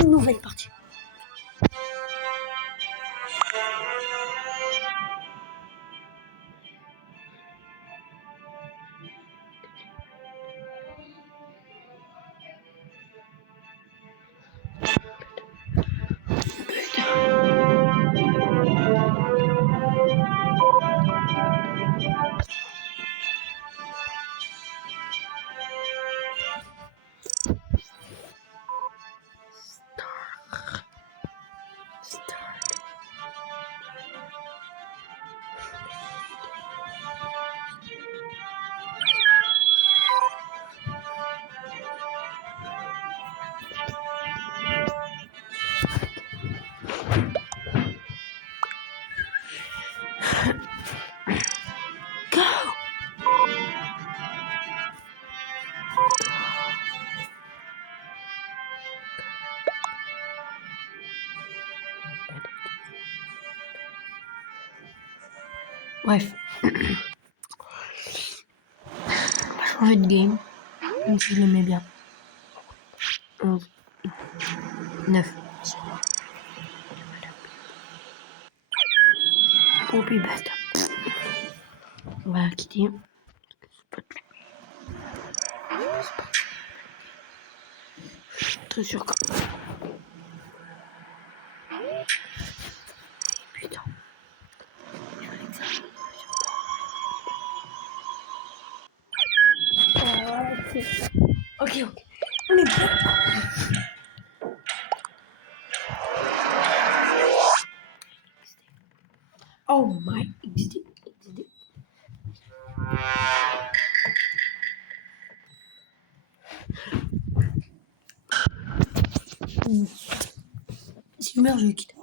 une nouvelle partie. Bref. On va changer de game. Même si je l'aimais bien. 11. 9. Poppy Best. On va quitter. Je suis très sûr que... Putain. Ok. On est bien. Oh my XD. Si je meurs, je quitte.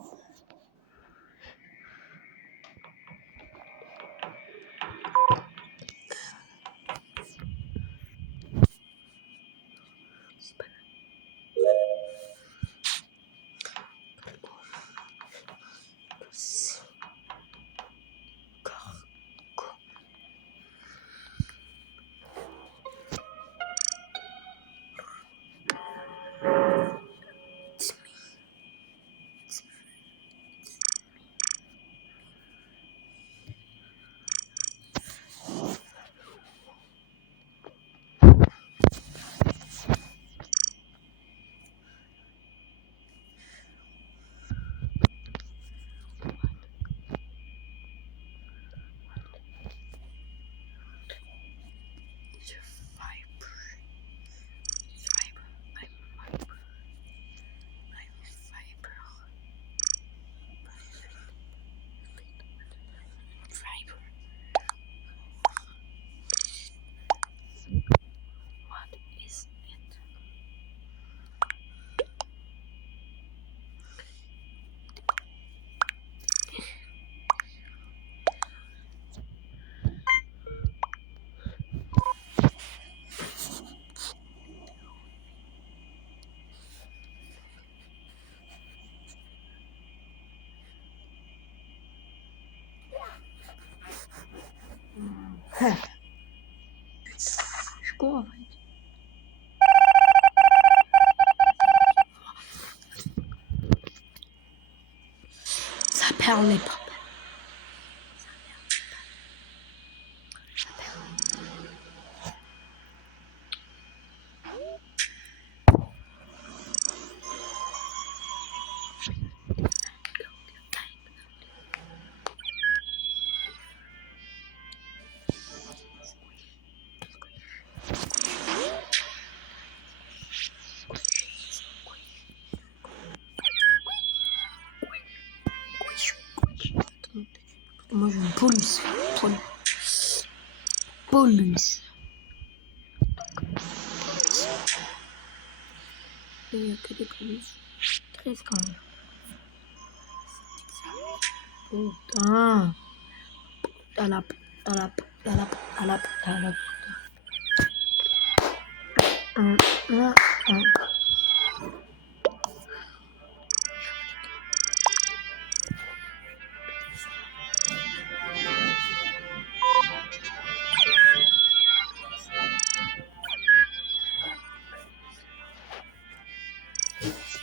Je suis con en fait. Ça perd les pop. Moi je police. Police. Il n'y a que des polices. 13 quand même. Putain. Talap.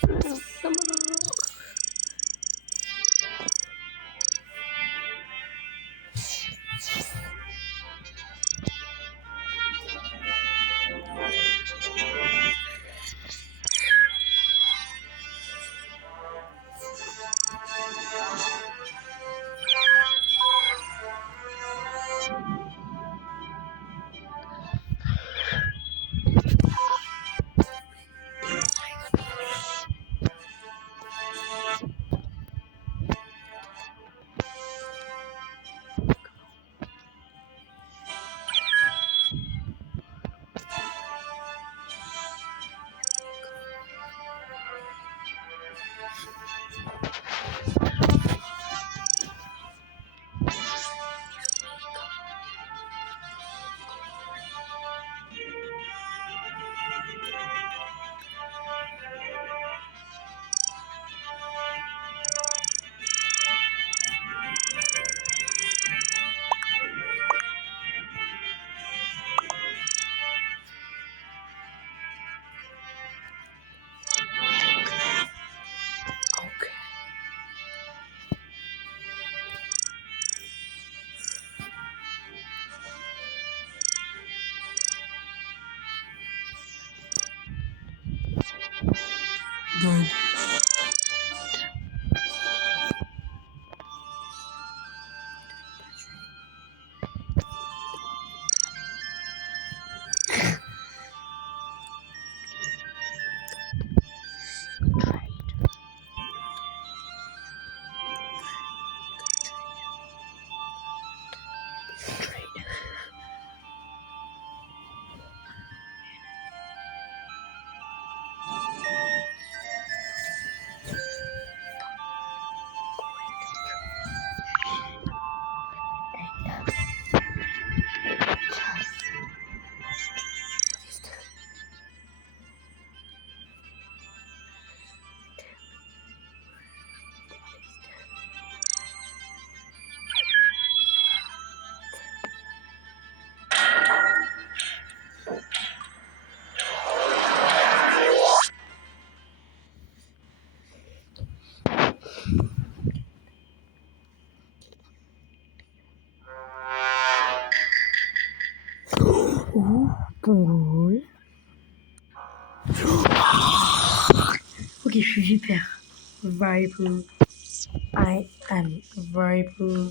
Ça marche. Okay. Good. Trade. Oh, cool. Ok, je suis Viper. Viper. I am Viper.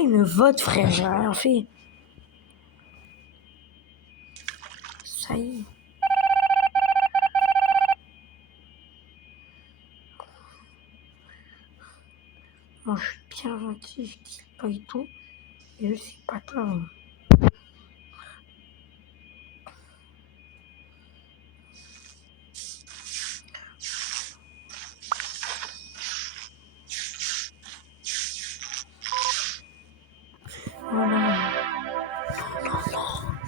Pourquoi il me vote, frère? J'ai rien fait. Ça y est. Moi, je suis bien gentil, je dis pas et tout. Et eux, c'est pas toi. Voilà.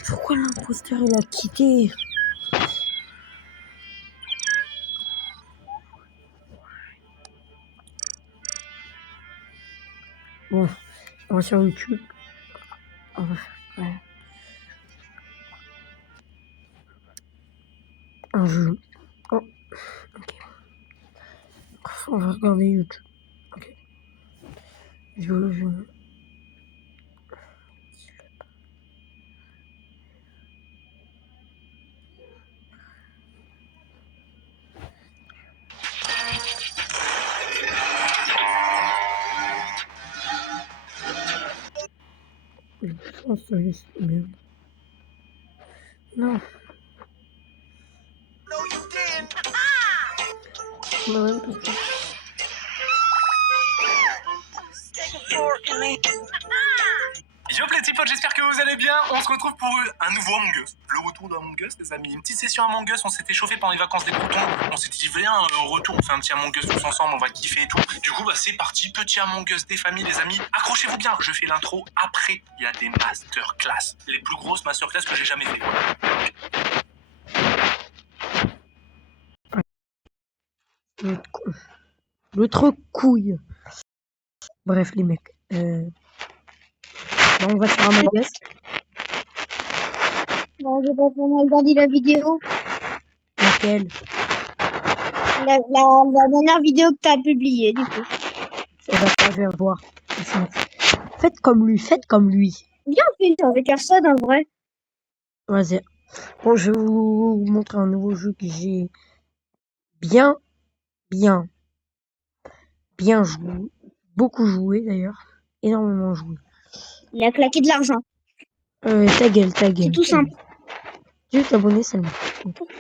Pourquoi l'imposteur, il a quitté? Bon, on va sur YouTube. On va faire un jeu. Oh, ok. On va regarder YouTube. Ok. Je... Je pense que c'est bien. Non. Non, parce que... Yo les petits potes, j'espère que vous allez bien. On se retrouve pour un nouveau Among Us. Le retour d'Among Us, les amis. Une petite session Among Us, on s'était chauffé pendant les vacances des croutons. On s'était dit, viens, au retour, on fait un petit Among Us tous ensemble, on va kiffer et tout. Du coup, bah c'est parti, petit Among Us des familles, les amis. Accrochez-vous bien, je fais l'intro. Après, il y a des masterclass. Les plus grosses masterclass que j'ai jamais fait. L'autre couille. Bref, les mecs. Bon, on va faire Among Us. Bon, j'ai pas vraiment regardé la vidéo. Laquelle? La dernière vidéo que t'as publiée, du coup. Eh ben, ça, je vais voir. Faites comme lui, faites comme lui. Bien fait, avec Arsène, en vrai. Vas-y. Bon, je vais vous montrer un nouveau jeu que j'ai bien joué. Beaucoup joué, d'ailleurs. Énormément joué. Il a claqué de l'argent. Ta gueule. C'est tout simple. Juste t'abonner seulement.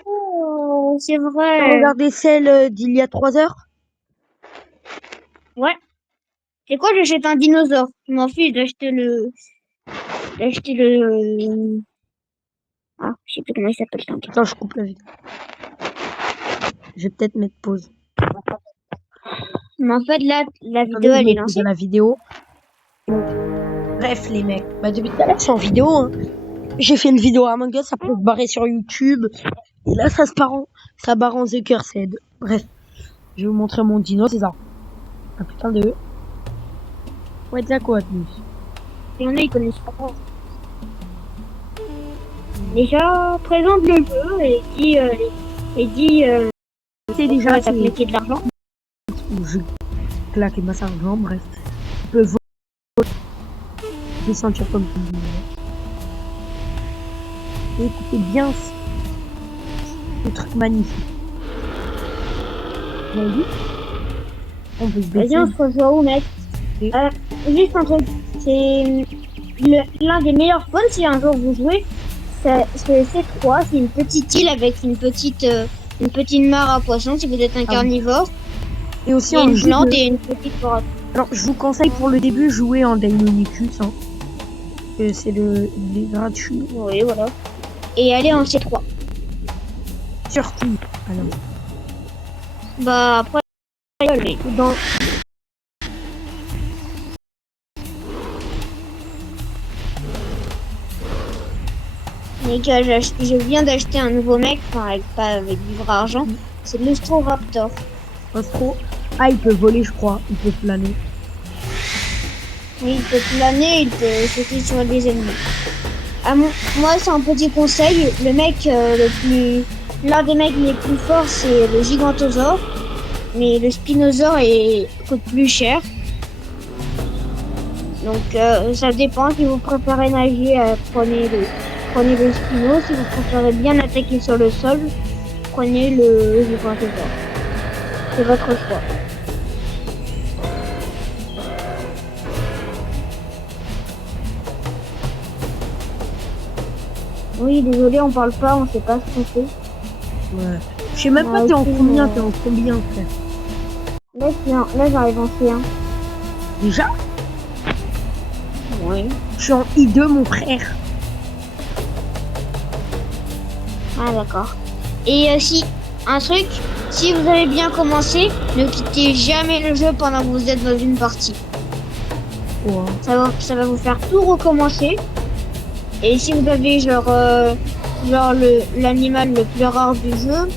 Oh, c'est T'as vrai. regardé celle d'il y a 3 heures? Ouais. C'est quoi, j'achète un dinosaure. Je m'en fiche d'acheter le... Ah, je sais plus comment il s'appelle. Tant pis. Attends, je coupe la vidéo. Je vais peut-être mettre pause. Mais en fait, là, la vidéo, Attendez, elle je est vais lancée. de la vidéo. Bref, les mecs. Bah, depuis tout à l'heure, je suis en vidéo, hein. J'ai fait une vidéo à Among Us, ça peut se barrer sur YouTube. Et là, ça barre en The Cursed. Bref. Je vais vous montrer mon dino, c'est ça. Un putain de... Ouais, de la quoi, plus. Il y en a, ils connaissent pas. Déjà, présente le jeu et dit, C'est déjà t'as claqué de l'argent. je claque et masse argent, bref. Je peux voler, descendre comme tu dis. Et écoutez bien ce truc magnifique. Vous avez vu? On peut se baisser. Vas-y, on se rejoint où, mec? Et- Juste un truc. C'est l'un des meilleurs fun si un jour vous jouez. C'est C3, c'est une petite île avec une petite mare à poissons si vous êtes un carnivore. Et aussi Et en une jeu plante de... et une petite forêt. Alors, je vous conseille pour le début, jouer en Deinonychus, hein. C'est il est gratuit. Oui, voilà. Et aller en C3. Surtout. Alors, Bah, après, dans... mec, je viens d'acheter un nouveau mec, enfin, pas avec du vrai argent. C'est l'Ostroraptor. Ostro. Ah, il peut voler, je crois. Il peut planer. Oui, il peut planer, il peut sauter sur des ennemis. Moi, c'est un petit conseil. Le mec l'un des mecs les plus forts, c'est le Gigantosaure. Mais le Spinosaure coûte plus cher. Donc, ça dépend. Si vous préférez nager, prenez le Spino. Si vous préférez bien attaquer sur le sol, prenez le Gigantosaure. C'est votre choix. Oui, désolé, on parle pas, on sait pas ce qu'on fait. Ouais. Je sais même pas Ouais, t'es en ok, combien, mais- t'es en combien, frère. Là, j'arrive en C1. Déjà, Oui. je suis en I2, mon frère. Ah, d'accord. Et si, un truc, si vous avez bien commencé, ne quittez jamais le jeu pendant que vous êtes dans une partie. Ouais. Ça va vous faire tout recommencer. Et si vous avez genre l'animal le plus rare du jeu,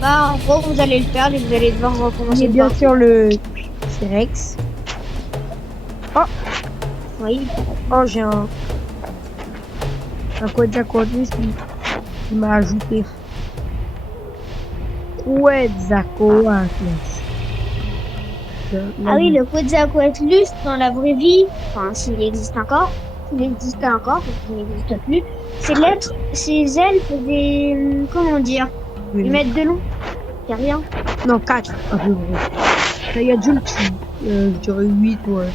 bah en gros vous allez le perdre et vous allez devoir recommencer J'ai le bien partie. sûr le T-Rex. Oui. Oh, j'ai un Quetzalcoatlus qui m'a ajouté. Quetzalcoatlus. Ah oui, le Quetzalcoatlus dans la vraie vie, enfin s'il existe encore, s'il existait encore, parce qu'il n'existe plus, ses ailes faisaient, comment dire, Oui. 1 mètre de long. C'est rien. Non, 4, un peu gros. Taille adulte, je dirais 8, ouais.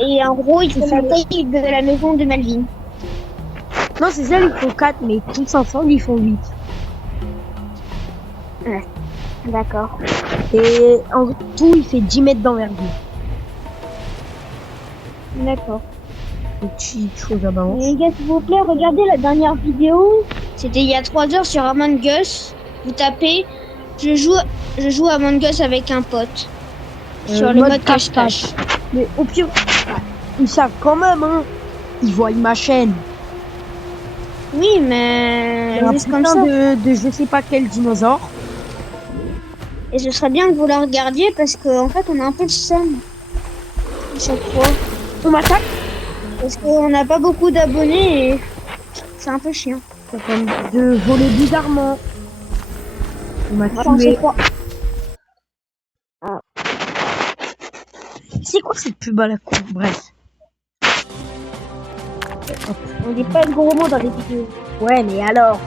Et en gros, il fait la taille de la maison de Melvin. Non, ces ailes, ils font 4, mais tous ensemble, ils font 8. D'accord. Et en tout, il fait 10 mètres d'envergure. D'accord. Petite chose à balance. Les gars, s'il vous plaît, regardez la dernière vidéo. C'était il y a 3 heures sur Among Us. Vous tapez, je joue à Among Us avec un pote. Sur le mode cache-cache. Mais au pire, ils savent quand même, hein. Ils voient ma chaîne. Oui, mais Il y a un juste comme putain ça. de je sais pas quel dinosaure. Et ce serait bien que vous la regardiez parce qu'en fait, on a un peu le seum. À chaque fois. On m'attaque. Parce qu'on n'a pas beaucoup d'abonnés et c'est un peu chiant. C'est comme de voler bizarrement. On m'a Attends, tué. c'est quoi? C'est quoi cette pub à la con? Bref. On dit pas de gros mots dans les vidéos. Ouais, mais alors?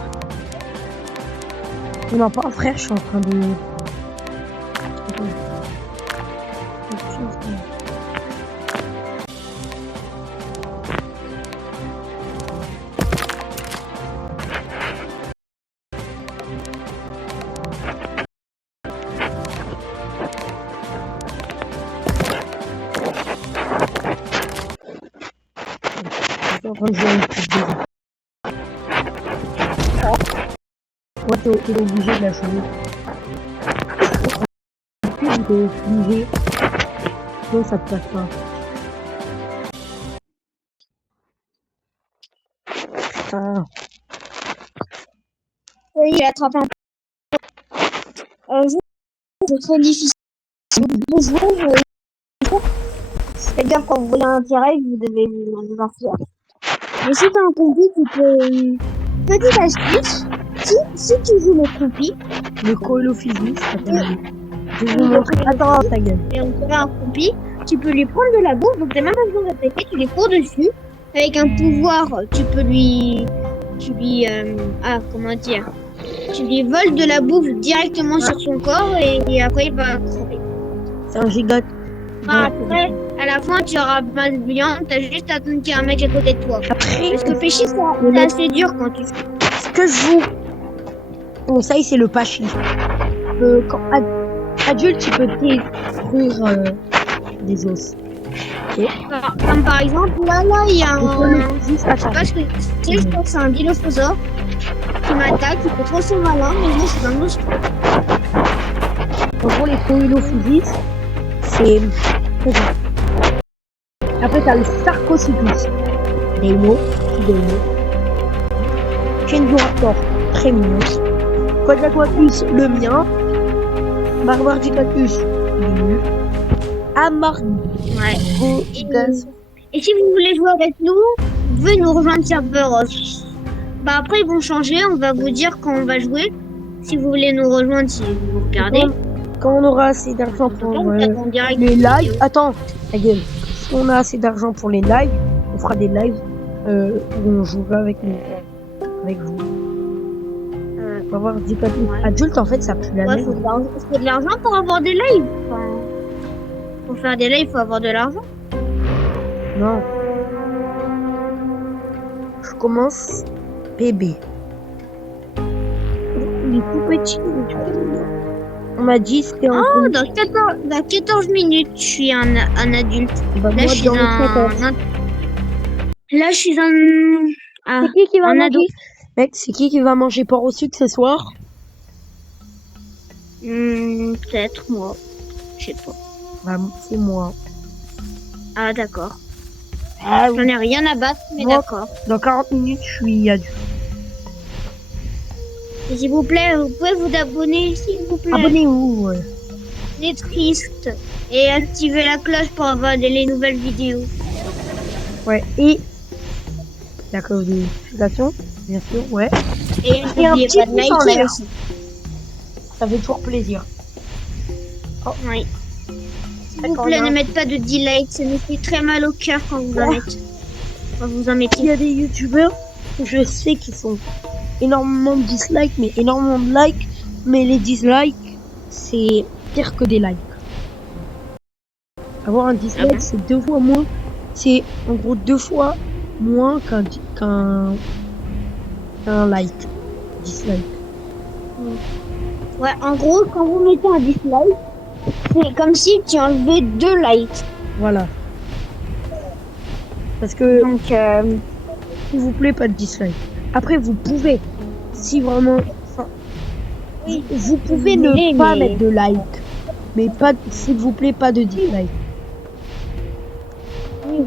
Non, pas frère, je suis en train de... Je suis en train de jouer à une pub déjà. Moi, t'es obligé de la jouer. T'es obligé. Non, ça te passe pas. Putain. Oui, il attrape un peu. C'est très difficile de jouer. C'est-à-dire quand vous voulez un direct, vous devez vous en faire. Mais si t'as un compi, tu peux... Petite astuce, si tu joues le compi, Le colophysis, je vais vous montrer. Attends, ta gueule. et on ferait un compi, tu peux lui prendre de la bouffe, donc t'as même pas besoin de répéter, tu lui cours dessus. Avec un pouvoir, tu lui voles de la bouffe directement sur son corps et après il va crever. C'est un giga. Enfin, après, à la fin, tu auras pas de viande, t'as juste à attendre qu'il y ait un mec à côté de toi. Après, Parce que pêcher, c'est assez dur quand tu fais. ce que je vous conseille, c'est le pachi. Quand adulte, tu peux détruire des os. Comme par exemple, là, il y a Le un... colophysis, Je sais pas ce que c'est, je crois que c'est un dilophosaure qui m'attaque, il fait trop son malin, mais non, c'est un os. En gros, les colophysis, c'est... Après, t'as le Sarcocytus. Deimo, petit Deimo. Kenduraptor, très mignon. Quetzalcoatlus, le mien. Marbardicatus, il est nul. Amargogas. Et si vous voulez jouer avec nous, vous pouvez nous rejoindre serveur off. Bah après, ils vont changer, on va vous dire quand on va jouer. Si vous voulez nous rejoindre, si vous regardez. Quand on aura assez d'argent pour En direct les vidéo. lives... Attends, ta gueule. Si on a assez d'argent pour les lives, on fera des lives où on jouera avec nous. Avec vous. On va voir du papier. Ouais. Adulte, en fait, ça pue la Ouais, merde. faut de l'argent pour avoir des lives. Enfin, pour faire des lives, faut avoir de l'argent. Non. Je commence PB. Il est tout petit, il est trop mignon. On m'a dit c'était un Oh, peu... dans 14 minutes, je suis un adulte. Bah, Là, moi, je suis dans les 14. Là, je suis un... Ah, C'est qui va un manger ado. Mec, c'est qui va manger porc au sucre ce soir? Peut-être, moi. Je sais pas. Bah, c'est moi. Ah, d'accord. Ah J'en oui. ai rien à battre, mais Moi, d'accord. dans 40 minutes, je suis adulte. Et s'il vous plaît, vous pouvez vous abonner, s'il vous plaît. Abonnez-vous. Ouais. C'est triste. Et activez la cloche pour avoir les nouvelles vidéos. Ouais. Et la cloche de notification, bien sûr, ouais. Et Et un n'oubliez petit pas de pouce en liker l'air. aussi. Ça fait toujours plaisir. Oui. S'il vous D'accord, plaît, non. ne mettez pas de dislike. Ça nous fait très mal au cœur quand vous en Ouais. mettez. Quand vous en Il mettez. y a des youtubeurs, je sais qu'ils sont énormément de dislikes, mais énormément de likes. Mais les dislikes, c'est pire que des likes. Avoir un dislike, Ah bon c'est 2 fois moins. C'est en gros 2 fois moins qu'un like. Dislike. Ouais, en gros, quand vous mettez un dislike, c'est comme si tu enlevais 2 likes. Voilà. Parce que, Donc, s'il vous plaît, pas de dislike. Après, vous pouvez, si vraiment, enfin, oui. vous pouvez Vous ne voulez, pas mais- mettre de like. Mais pas, s'il vous plaît, pas de dislike. Oui.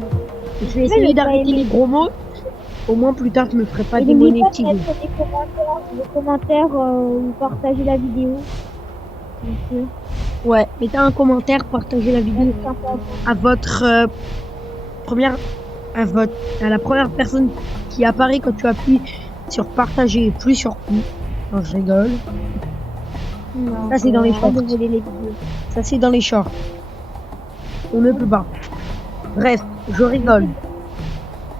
Je vais essayer d'arrêter les gros mots. Au moins, plus tard, je me ferai pas Et n'oubliez pas de démonétiser. mettre des commentaires ou partager la vidéo. Donc, Ouais, mettez un commentaire, partagez la vidéo c'est sympa. à votre à la première personne qui apparaît quand tu appuies sur partager et plus sur plus. Non, je rigole. Non, Ça, c'est dans les arrête de shorts. voler les vidéos. Ça, c'est dans les shorts. On ne peut pas. Bref, je rigole.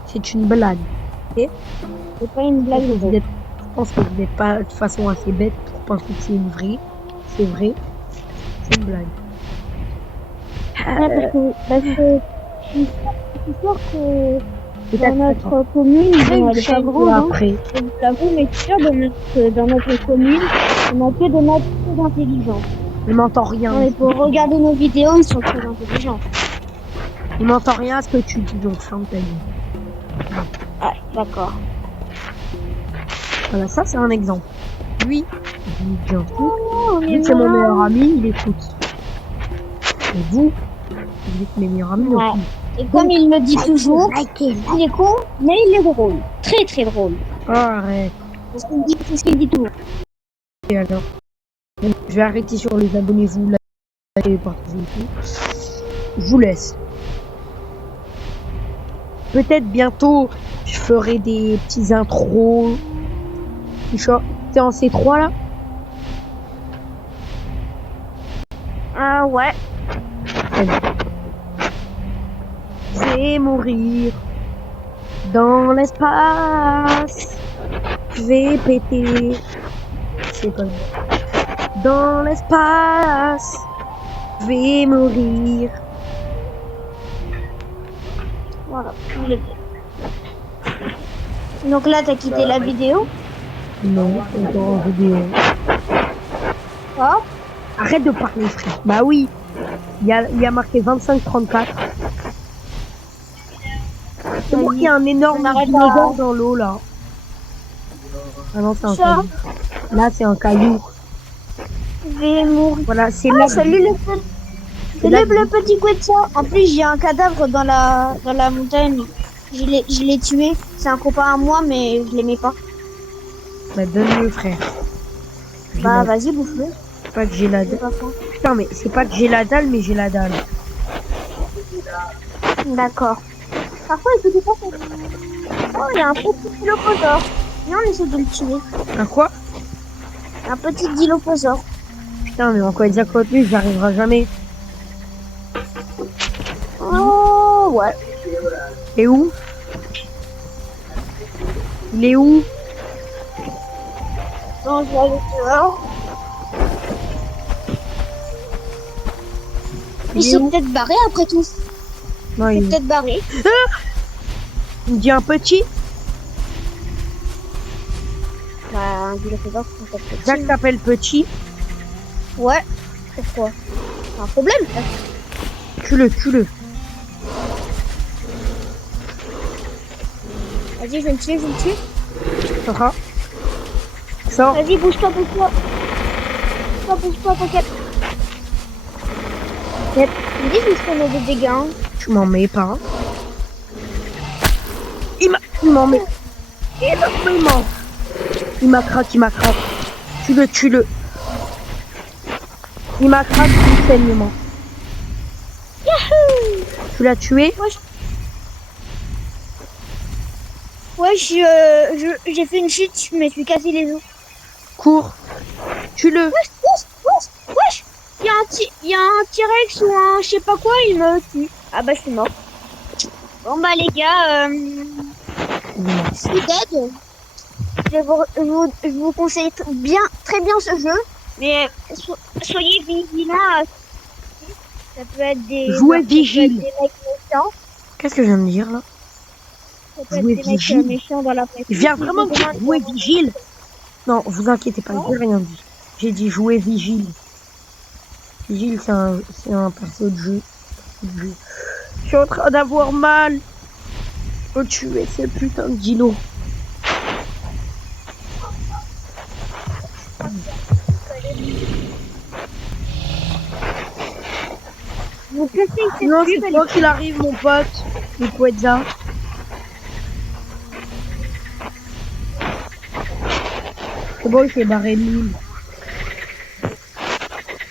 C'est une blague. C'est pas une blague. Je pense que vous n'êtes pas de façon assez bête pour penser que c'est une vraie. C'est vrai. C'est une blague. Parce que je suis sûre que dans Peut-être notre commune, bon, elle est pas chaîne grande, hein, après. je vous l'avoue, mais je suis sûre dans notre commune, on a que des mecs très intelligents. Il m'entend rien. Non, mais pour regarder nos vidéos, ils sont très intelligents. Il m'entend rien à ce que tu dis, donc ferme ta gueule. Ah, d'accord. Voilà, ça c'est un exemple. Lui, il est bien fou. Oh, Vu que c'est mon meilleur ami, il écoute. Et vous êtes mes meilleurs amis Ouais. aussi. Et comme il me dit toujours, il est con, mais il est drôle. Très très drôle. Oh, arrête. C'est ce qu'il dit toujours. Et alors bon, je vais arrêter sur les abonnez-vous, likez, partagez et tout. Je vous laisse. Peut-être bientôt, je ferai des petits intros. T'es en C3 là? Ah ouais. Je vais mourir dans l'espace. Je vais péter. C'est pas vrai. Dans l'espace. Je vais mourir. Voilà. Donc là, t'as quitté la vidéo. Non, encore en vidéo. Oh. Arrête de parler, frère. Bah oui. Il y a marqué 25-34. C'est moi qui ai un énorme On arrête dinosaure dans l'eau là. Ah non, c'est un Ça. caillou. Là, c'est un caillou. Je vais mourir. Voilà, c'est Ah, là. salut le là Salut le petit Quetzal. En plus, j'ai un cadavre dans la montagne. Je l'ai tué. C'est un copain à moi, mais je l'aimais pas. Bah donne-le, frère. J'ai Bah, la- vas-y, bouffe-le. C'est pas que j'ai la C'est dalle. pas faim. Putain, mais c'est pas que j'ai la dalle, mais j'ai la dalle. D'accord. Parfois, il peut pas faire. Oh, il y a un petit dilophosaure. Viens, on essaie de le tuer. Un quoi? Un petit dilophosaure. Putain, mais en quoi dire contre lui, j'y arriverai jamais. Oh, ouais. Il est où? Il est où? Non, je vais aller dehors. Il Il est s'est où? peut-être barré après tout. Non, Il il s'est est où? peut-être barré. Il me dit un petit? un dilophosaure qui s'appelle petit. Jacques t'appelle petit. Ouais. Pourquoi? C'est un problème, ça. Tue-le. Vas-y, je vais le tuer. Sors. Sors. Vas-y, bouge-toi. Bouge-toi, t'inquiète. Il dit juste qu'on a des dégâts. Hein. Tu m'en mets pas. Il m'en met énormément. Il m'a craqué. Tue-le. Il m'a craqué du saignement. Yahoo! Tu l'as tué? Ouais, j'ai fait une chute, je me suis cassé les os. Cours. Tue-le. Wesh! Il y a un T-Rex ou un je sais pas quoi, il me tue. Ah bah, je suis mort. Bon bah, les gars, je suis dead. Je vous conseille très bien ce jeu, mais soyez vigilants. Ça peut être des Jouez vigile. des mecs méchants. Qu'est-ce que je viens de dire là? Ça peut Jouez être des mecs vigile. méchants dans la presse. Je viens vraiment de dire jouer vigile. Non, vous inquiétez pas, j'ai rien dit. J'ai dit jouer vigile. Vigile, c'est un perso de jeu. Je suis en train d'avoir mal. Oh, tuer ce putain de dino. Vous conseille cette Non, pub, c'est toi qu'il arrive, mon pote. Le Quetza. C'est bon, il s'est barré de l'île.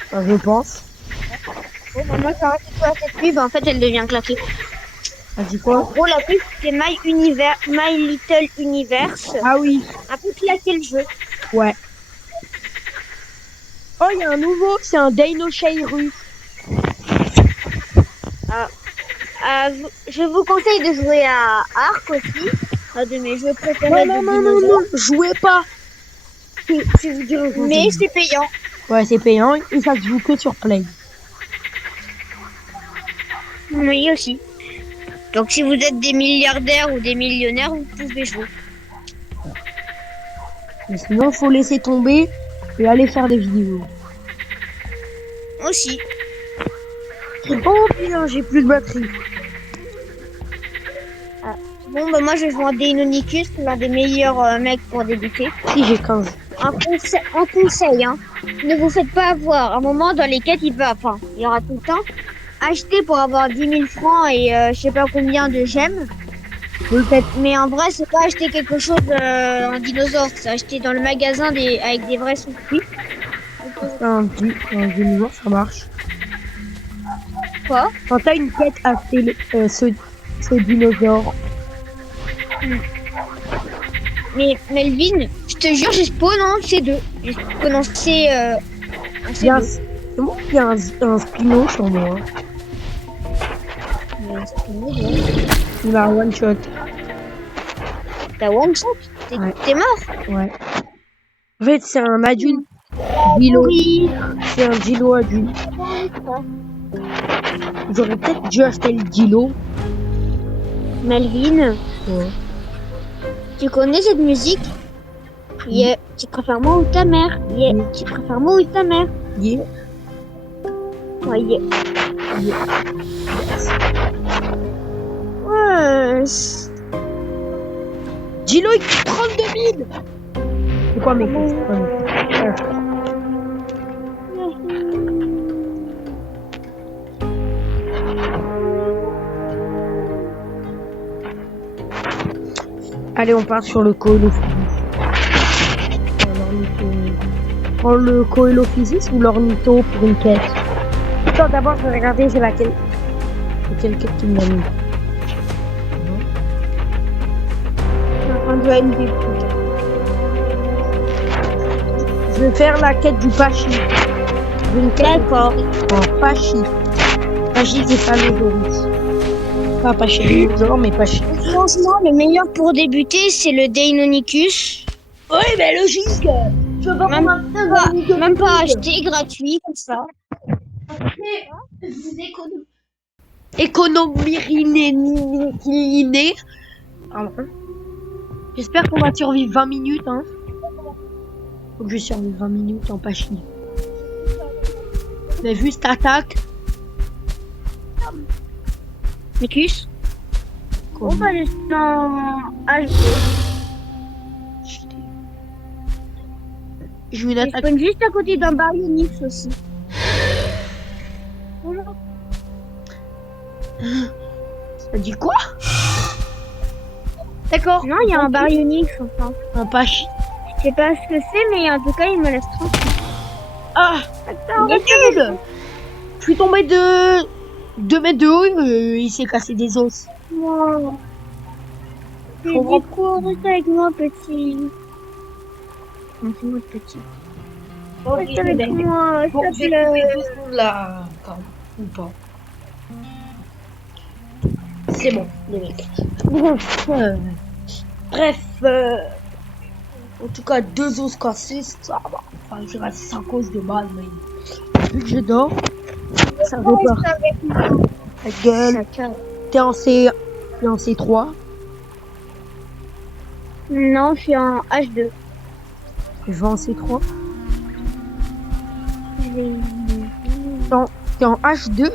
Enfin, je pense. Bon, bah, moi, j'arrête de faire cette pub. En fait, elle devient claquée. Vas-y En quoi? gros, la pub, c'est My Little Universe. Ah oui, Un peu claqué le jeu. ouais. Oh, il y a un nouveau, c'est un Dinosaurus. Je vous conseille de jouer à Ark aussi. Un de mes jeux préférés de Non, dinosaures. jouez pas. C'est vous dire. Mais c'est payant. Ouais, c'est payant et ça se joue que sur Play. Oui, aussi. Donc, si vous êtes des milliardaires ou des millionnaires, vous pouvez jouer. Mais sinon, faut laisser tomber et aller faire des vidéos. Aussi. Oh putain, j'ai plus de batterie. Bon, bah, moi, je joue en Deinonychus, l'un des meilleurs mecs pour débuter. Si, j'ai 15. Un conseil, hein. Ne vous faites pas avoir. Un moment, dans les quêtes, il y aura tout le temps. Acheter pour avoir 10 000 francs et je sais pas combien de gemmes. Mais en vrai, c'est pas acheter quelque chose, un dinosaure. C'est acheter dans le magasin avec des vrais sous-prix. Un dinosaure, ça marche. Quoi? Quand t'as une quête, acheter ce dinosaure. Mais Melvin, je te jure, j'ai spawn en C2. J'ai commencé en Il y a C2. c'est bon, il y a un spino sur moi. Il a un one shot. T'as one shot? Ouais. T'es mort? Ouais. En fait, c'est un adulte. Dilo. Oui. C'est un dilo adulte. J'aurais peut-être dû acheter le dilo. Melvin, Ouais. tu connais cette musique? Yeah. Tu préfères moi ou ta mère? Yeah. Oui. Tu préfères moi ou ta mère? Yeah. Ouais, yeah. Yeah. Ouais. Dilo, il coûte 32 000. C'est quoi mes questions? Allez, on part sur le coelophysis. Prends le coelophysis ou l'ornitho pour une quête. Attends, d'abord, je vais regarder c'est laquelle. C'est quelle quête qui m'a mis. Je vais faire la quête du Pachi. D'accord. En Pachi. Pachi, c'est ça le Doris. Pas Pachi, mais Pachi. Franchement, le meilleur pour débuter, c'est le Deinonychus. Oui, mais logique. Je veux pas Même pas acheter, gratuit, comme ça. Économie. J'espère qu'on va survivre 20 minutes. Hein. Faut que je survive 20 minutes en pachie. Mais juste attaque. Mécus. On Comme... va aller dans HD. Je vais une Je attaque. spawn juste à côté d'un baryonyx aussi. Bonjour. Ça dit quoi? D'accord. Non, il y a un baryonyx enfin. En pachie. Je sais pas ce que c'est, mais en tout cas, il me laisse tranquille. Ah! Attends, Nul! Je suis tombé de 2 mètres de haut, il s'est cassé des os. moi. Je J'ai comprends dit quoi? Reste avec moi, petit. Non, c'est moi, petit. Reste avec moi, Bon, s'il te plaît. là, ou pas. C'est bon, les mecs. Bref, en tout cas, 2 os cassés, ça va. Enfin, j'ai resté 5 os de balle, mais vu que je dors, ça repart. Reste avec moi. Ta gueule, t'es en C3, Non, je suis en H2. je vais en C3. Je vais... T'es en H2.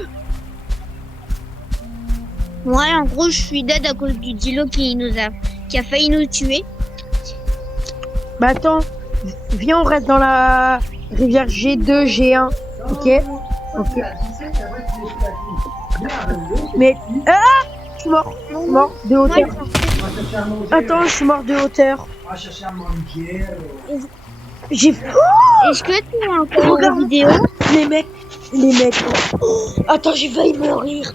Ouais, en gros, je suis dead à cause du Dilo qui a failli nous tuer. Bah attends, viens, on reste dans la rivière G2, G1, ok? Ok. Mais... Ah! Je suis mort de hauteur. Attends, je suis mort de hauteur. J'ai... Est-ce que tu as encore Regarde. une vidéo? Les mecs. Attends, j'ai failli mourir.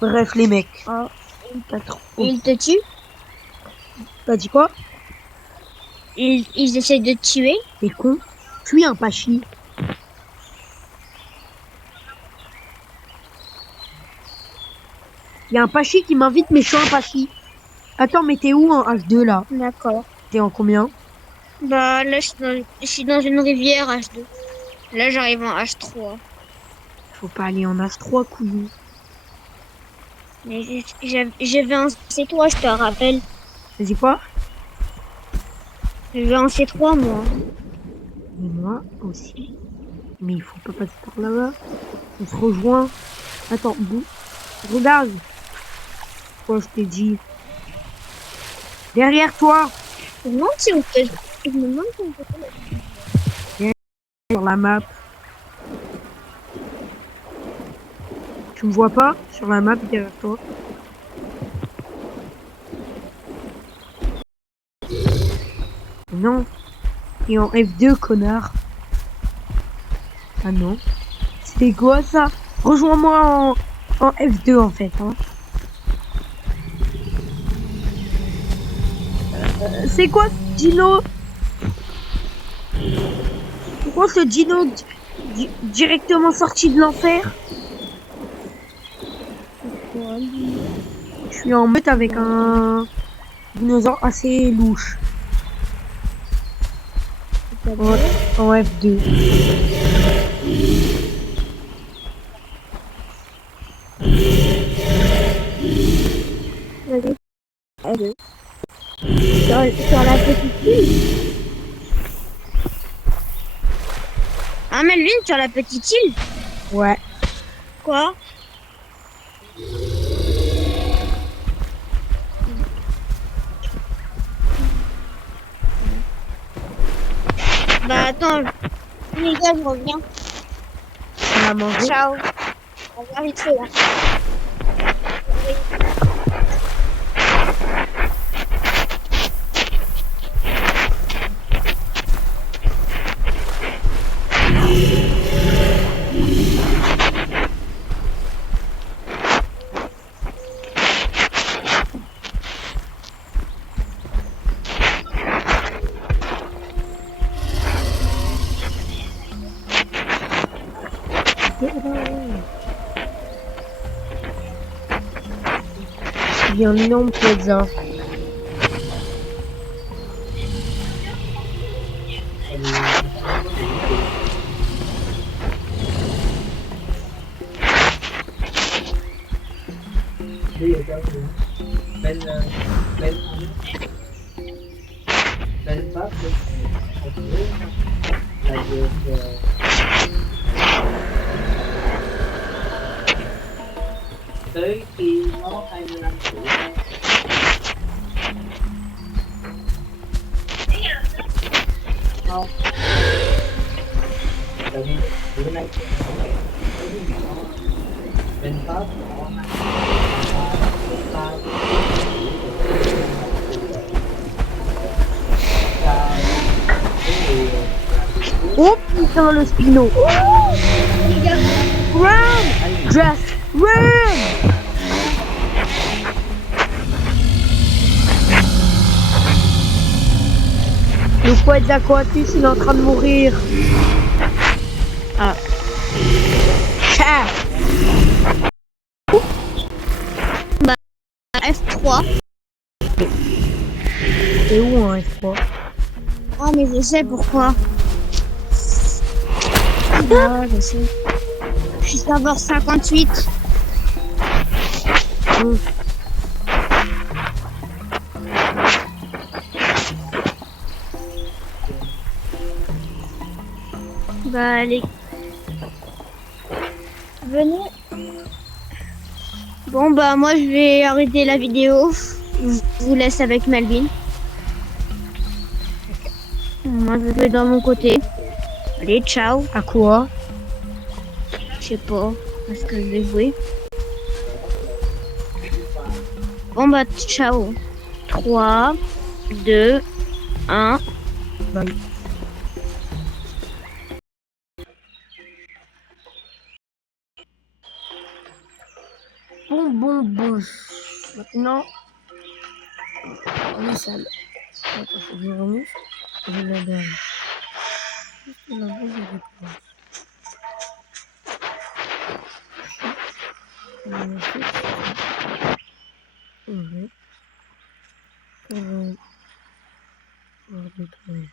Bref, les mecs. Pas trop. Ils te tuent? T'as dit quoi? Ils essaient de te tuer? T'es con? Je suis un pachi. Il y a un pachi qui m'invite, mais je suis un pachi. Attends, mais t'es où en H2 là? D'accord. T'es en combien? Bah là, je suis dans une rivière H2. Là, j'arrive en H3. Faut pas aller en H3, couillon. Mais j'avais un C3, je te rappelle. T'as dit quoi? J'avais un C3, moi. Et moi aussi. Mais il faut pas passer par là-bas. On se rejoint. Attends, bouh. Regarde. Quoi, je t'ai dit? Derrière toi, Je me demande si on peut... Je me demande si on peut... sur la map. Tu me vois pas sur la map derrière toi? Non. Et en F2, connard. Ah non. C'est quoi ça? Rejoins-moi en F2 en fait. Hein. C'est quoi ce dino? C'est quoi ce dino directement sorti de l'enfer? Je suis en meute avec un dinosaure assez louche. En F2. Vas-y. Allez. Sur la petite île. Ah, mais lui, sur la petite île. Ouais. Quoi? Bah attends, les gars, je reviens. On a mangé. Ciao. On va vite fait là. Il y a un énorme pizza. bên Oh putain, le Spino. Run! Just run! Le Quetzalcoatlus, il est en train de mourir. Ah. Ah. F3. C'est où un F3? Ah, mais je sais pourquoi. Ah, je sais. Je suis serveur 58. Bah, allez. Venez. Bon, bah, moi, je vais arrêter la vidéo. Je vous laisse avec Melvin. Moi, je vais dans mon côté. Allez, ciao. À quoi? Je sais pas. Est-ce que je vais jouer? Bon, bah, ciao. 3, 2, 1. Bye. Bon. Maintenant, on est sale. Attends, faut que je remue. Je la donne. Juste la bouche de réponse. On a fait ça. Ouais. Pour détruire.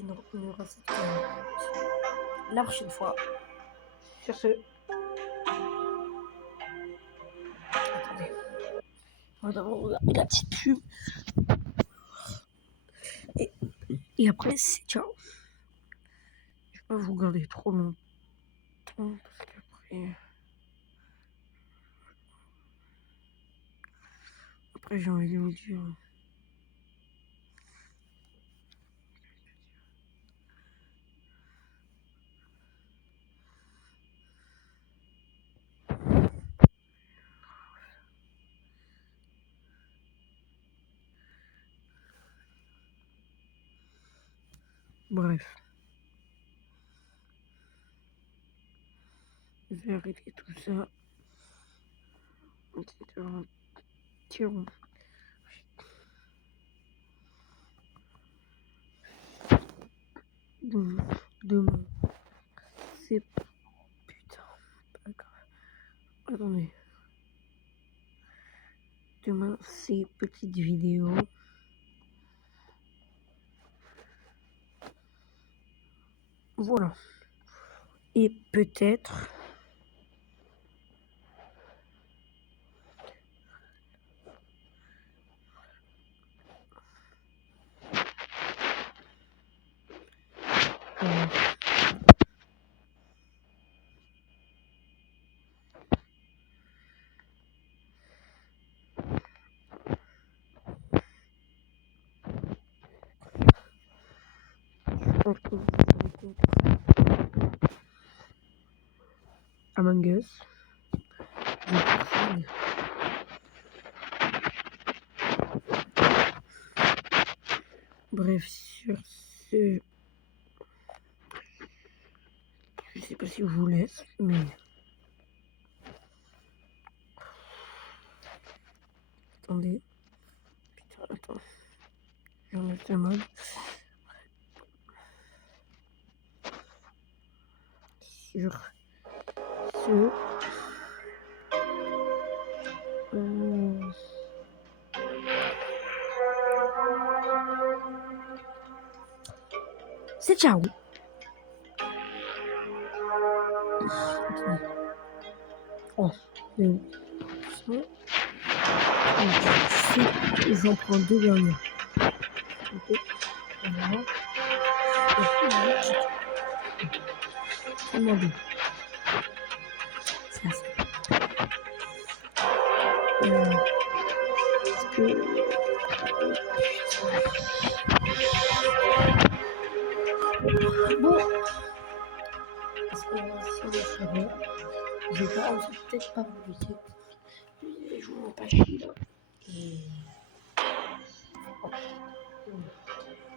On continuera cette la prochaine fois. Sur ce, attendez, on va d'abord regarder la petite pub. Et après, c'est ciao. Je vais pas vous garder trop longtemps parce qu'après. Après, j'ai envie de vous dire. Bref. Je vais arrêter tout ça. Tirons. Demain. C'est. Putain. Pas grave. Attendez. Demain, c'est petite vidéo. Voilà. Et peut-être. Among Us. Bref, sur ce, je sais pas si je vous laisse, mais attendez, putain, attends, j'enlève le mode. Sur ce, c'est ciao. Oh, j'en prends deux dernières. Ok. Voilà. Demandez. C'est assez. Est-ce que. Bon. Est-ce que je vais pas, peut-être pas vous laisser. Je vous montre pas chier là. Et...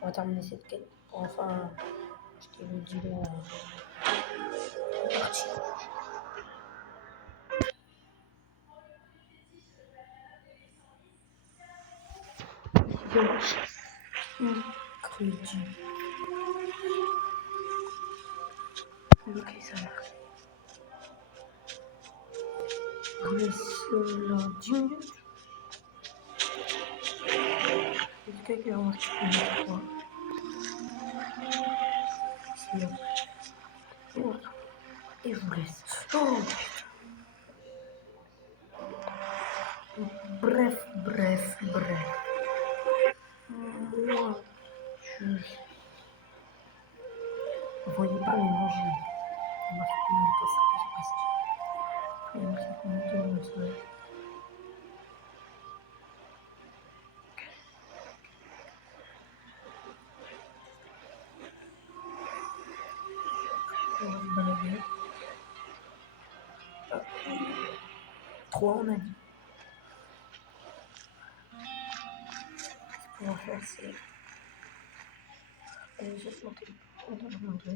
On va terminer cette quête. Enfin, je te le dis là. C'est parti. Crédit. Ok, ça marche. Je vous laisse là 10 minutes. Est-ce que quelqu'un va marquer quoi? C'est bon. Et je vous laisse. Oh. Bref. Moi, vous voyez pas, mais moi j'ai marqué comme ça, j'ai presque. Il y a marqué combien de temps, on va se balader. 3 on a dit. Ce qu'on va faire c'est... Juste monter. On va monter.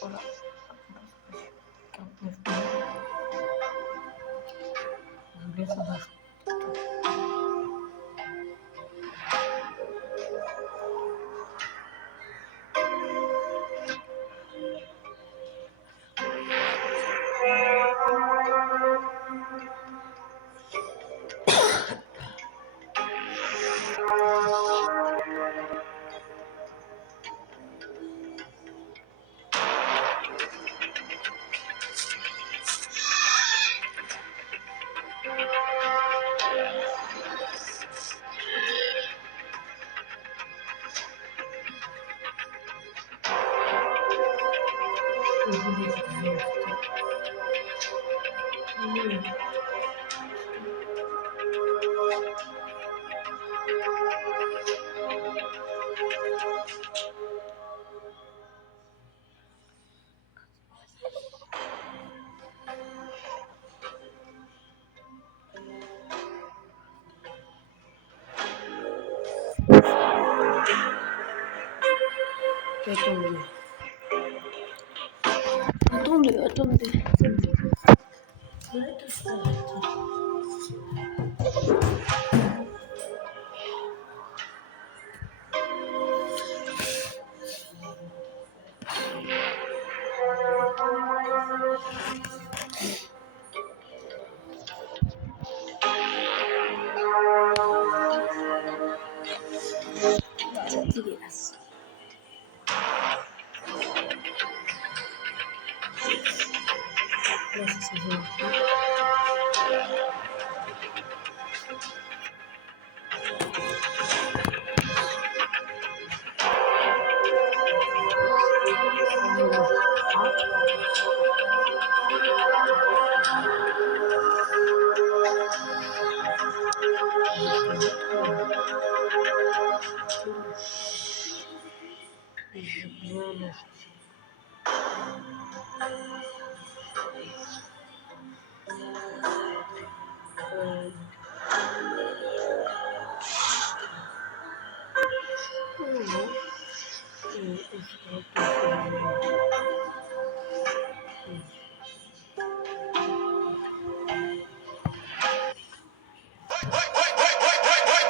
Voilà. 49 minutes. Je vous laisse en bas. Attendez. Arrête ça. C'est dégueulasse. Là, ça se voit.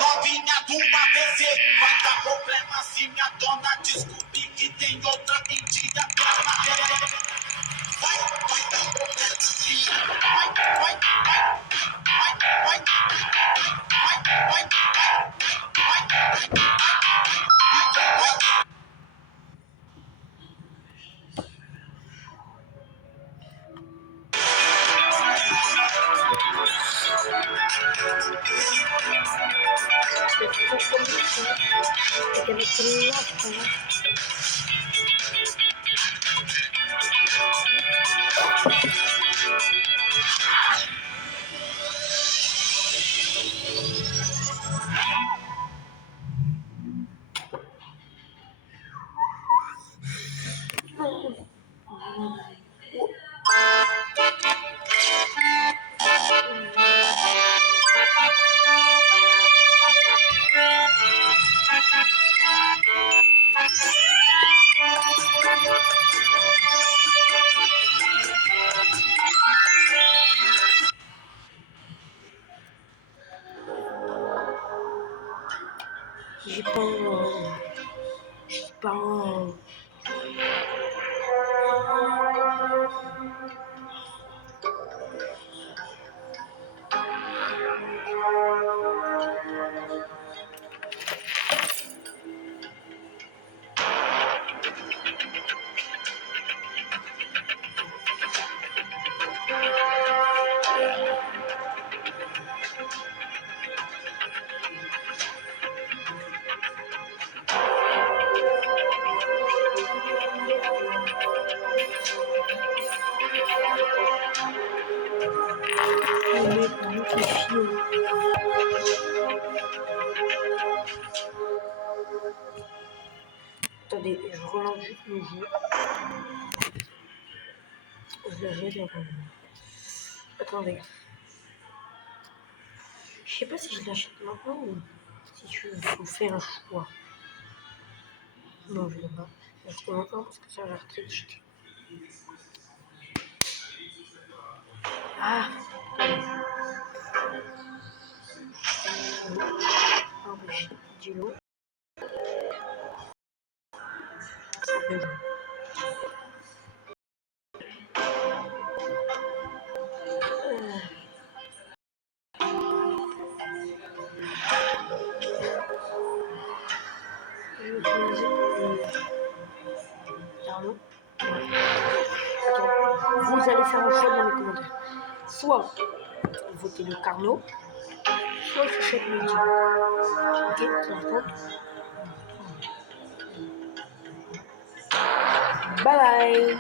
Novinha do ABC, vai dar problema se minha dona descobrir que tem outra mentira. J'ai pas Attendez, je relance juste le jeu. Je l'avais dans... Attendez. Je sais pas si je l'achète maintenant ou si je faut faire un choix. Non, je l'ai pas. Je l'achète maintenant parce que ça a l'air très chic. Ah! Du lot. Je vais utiliser Carnot. Vous allez faire un choix dans les commentaires. Soit vous votez le Carnot, soit j'achète le Dieu. Ok, ça compte. Bye bye.